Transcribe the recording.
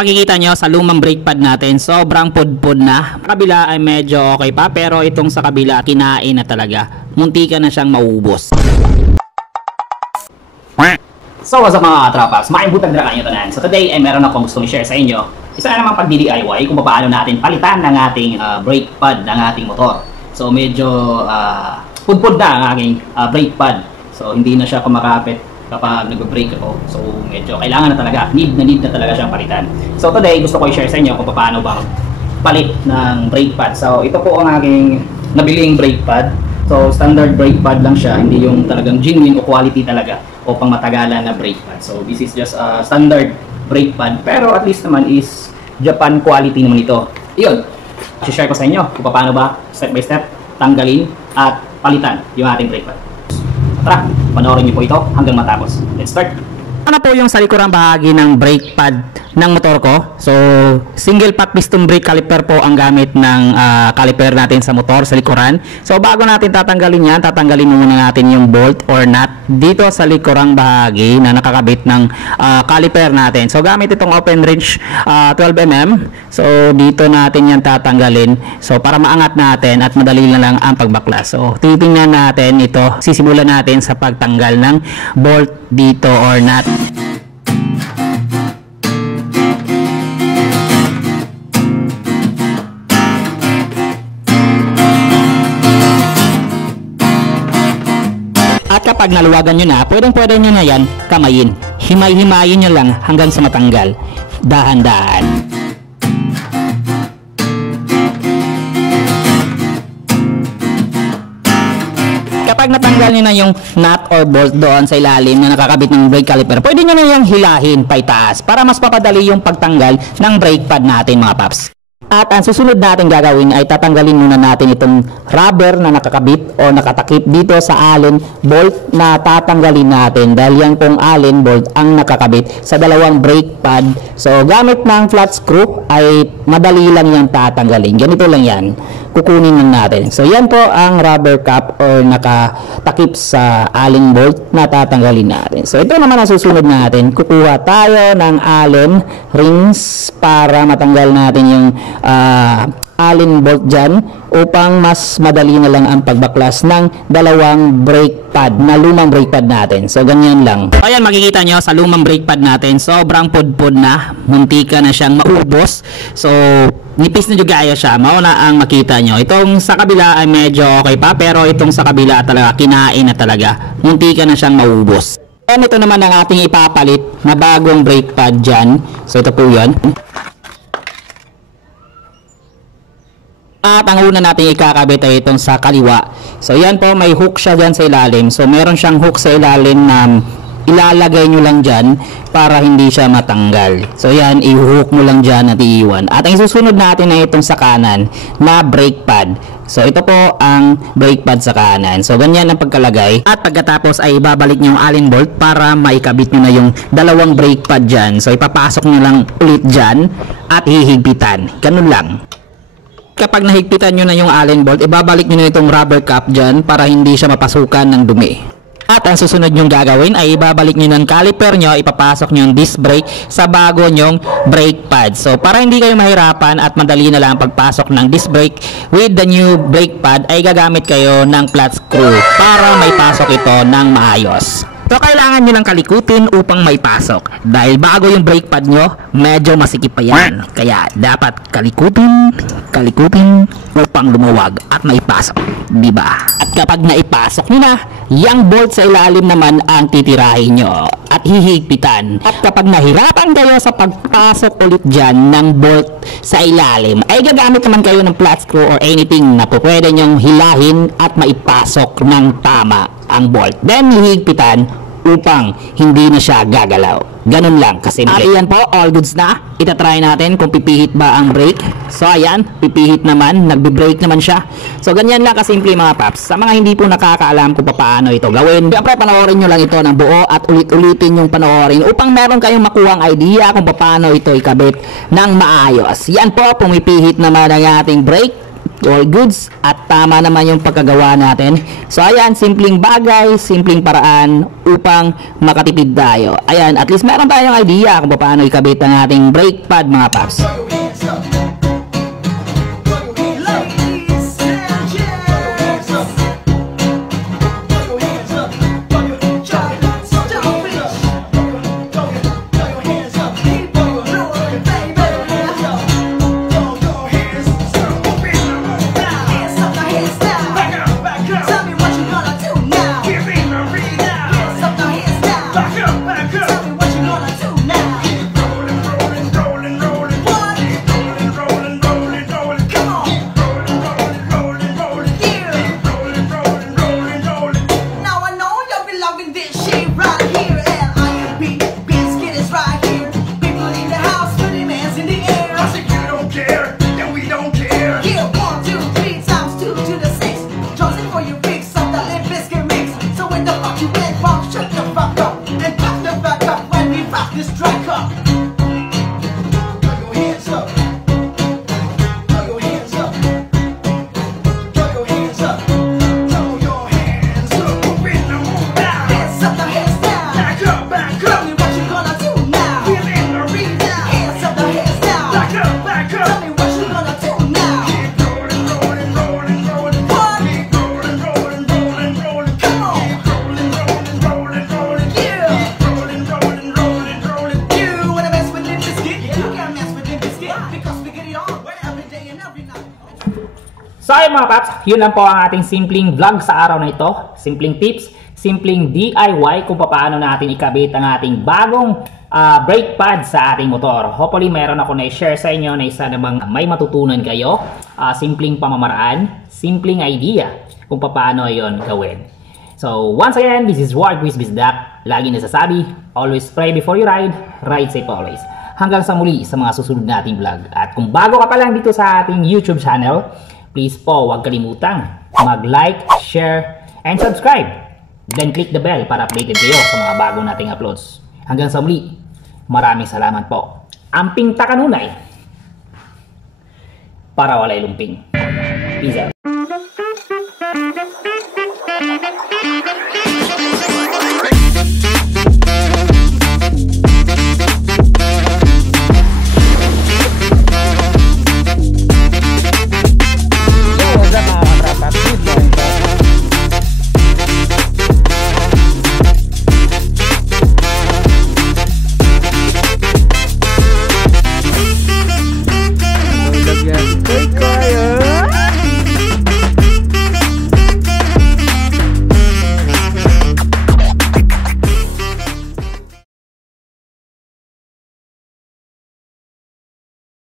makikita nyo sa lumang brake pad natin, sobrang pudpud na. Kabila ay medyo okay pa, pero itong sa kabila kinain na talaga. Munti ka na siyang maubos. So what's up mga tropas, makimbutag na kayo tanan. So today ay meron akong gustong i-share sa inyo. Isa na namang pag-DIY kung paano natin palitan ng ating brake pad ng ating motor. So medyo pudpud na ang aking brake pad. So hindi na siya kumakapit kapag nag-brake ako. So medyo kailangan na talaga, need na talaga siyang palitan. So today gusto ko i-share sa inyo kung paano bang palit ng brake pad. So ito po ang aking nabiling brake pad. So standard brake pad lang siya, hindi yung talagang genuine o quality talaga o pang matagalan na brake pad. So this is just a standard brake pad, pero at least naman is Japan quality naman ito. Iyon, i-share ko sa inyo kung paano ba step by step tanggalin at palitan yung ating brake pad. Tara, panoorin niyo po ito hanggang matapos. Let's start! Ano po yung sa likurang bahagi ng brake pad ng motor ko? So, single pack piston brake caliper po ang gamit ng caliper natin sa motor, sa likuran. So, bago natin tatanggalin yan, tatanggalin muna natin yung bolt or nut dito sa likurang bahagi na nakakabit ng caliper natin. So, gamit itong open wrench 12mm. So, dito natin yan tatanggalin. So, para maangat natin at madali na lang ang pagbaklas. So, titingnan natin ito. Sisimulan natin sa pagtanggal ng bolt dito or nut. At kapag naluwagan nyo na, pwede nyo na yan kamayin. Himay-himayin nyo lang hanggang sa matanggal. Dahan-dahan. Kapag natanggal nyo na yung nut or bolt doon sa ilalim na nakakabit ng brake caliper, pwede nyo na yung hilahin pa itaas para mas papadali yung pagtanggal ng brake pad natin mga paps. At ang susunod natin gagawin ay tatanggalin muna natin itong rubber na nakakabit o nakatakip dito sa allen bolt na tatanggalin natin dahil yan pong allen bolt ang nakakabit sa dalawang brake pad. So gamit ng flat screw ay madali lang yung tatanggalin. Ganito lang yan. Kukunin lang natin. So yan po ang rubber cap or nakatakip sa allen bolt na tatanggalin natin. So ito naman ang susunod natin. Kukuha tayo ng allen rings para matanggal natin yung allen bolt dyan upang mas madali na lang ang pagbaklas ng dalawang brake pad na lumang brake pad natin. So ganyan lang. So ayan, makikita nyo sa lumang brake pad natin, sobrang pudpud na, muntika na siyang maubos. So nipis na juga siya, mauna ang makita nyo. Itong sa kabila ay medyo okay pa, pero itong sa kabila talaga kinain na talaga, muntika na siyang maubos. And ito naman ang ating ipapalit na bagong brake pad dyan. So ito po yun. At ang una natin ikakabit ay itong sa kaliwa. So yan po, may hook siya dyan sa ilalim. So meron siyang hook sa ilalim na ilalagay nyo lang dyan para hindi siya matanggal. So yan, i-hook mo lang dyan at iiwan. At ang susunod natin ay itong sa kanan na brake pad. So ito po ang brake pad sa kanan. So ganyan ang pagkalagay. At pagkatapos ay ibabalik nyo yung allen bolt para maikabit nyo na yung dalawang brake pad dyan. So ipapasok nyo lang ulit dyan at hihigpitan. Ganun lang. Kapag nahigpitan nyo na yung allen bolt, ibabalik nyo na itong rubber cap dyan para hindi siya mapasukan ng dumi. At ang susunod nyong gagawin ay ibabalik nyo ng caliper nyo, ipapasok nyo yung disc brake sa bago nyong brake pad. So para hindi kayo mahirapan at madali na lang pagpasok ng disc brake with the new brake pad, ay gagamit kayo ng flat screw para may pasok ito ng maayos. So kailangan nyo lang kalikutin upang may pasok. Dahil bago yung brake pad nyo, medyo masikip pa yan. Kaya dapat kalikutin upang lumuwag at may pasok. Diba? At kapag naipasok nyo na, yung bolt sa ilalim naman ang titirahin nyo at hihigpitan. At kapag nahirapan kayo sa pagpasok ulit dyan ng bolt sa ilalim, ay gagamit naman kayo ng flat screw or anything na pwede nyong hilahin at maipasok ng tama ang bolt. Then hihigpitan upang hindi na siya gagalaw. Ganun lang kasimple. At ayan po, all goods na. Itatry natin kung pipihit ba ang brake. So ayan, pipihit naman, nagbe-brake naman siya. So ganyan lang kasimple mga paps. Sa mga hindi po nakakaalam kung paano ito gawin, siyempre panoorin nyo lang ito ng buo at ulit-ulitin yung panoorin upang meron kayong makuhang idea kung paano ito ikabit ng maayos. Yan po, pumipihit naman ang ating brake. all goods at tama naman yung pagkagawa natin. So ayan, simpleng bagay, simpleng paraan upang makatipid tayo. Ayan, at least meron tayong idea kung paano ikabit ang ating brake pad mga paps. So ayun mga paps, yun lang po ang ating simpleng vlog sa araw na ito. Simpleng tips, simpleng DIY kung paano natin ikabit ang ating bagong brake pad sa ating motor. Hopefully meron ako na-share sa inyo na isa namang may matutunan kayo. Simpleng pamamaraan, simpleng idea kung paano yon gawin. So once again, this is Ward Bisdak. Lagi nasasabi, always pray before you ride, ride safe always. Hanggang sa muli sa mga susunod nating vlog. At kung bago ka pa lang dito sa ating YouTube channel, please po huwag kalimutang mag-like, share, and subscribe. Then click the bell para updated kayo sa mga bago nating uploads. Hanggang sa muli, maraming salamat po. Amping takanunay para walay lumping. Peace out.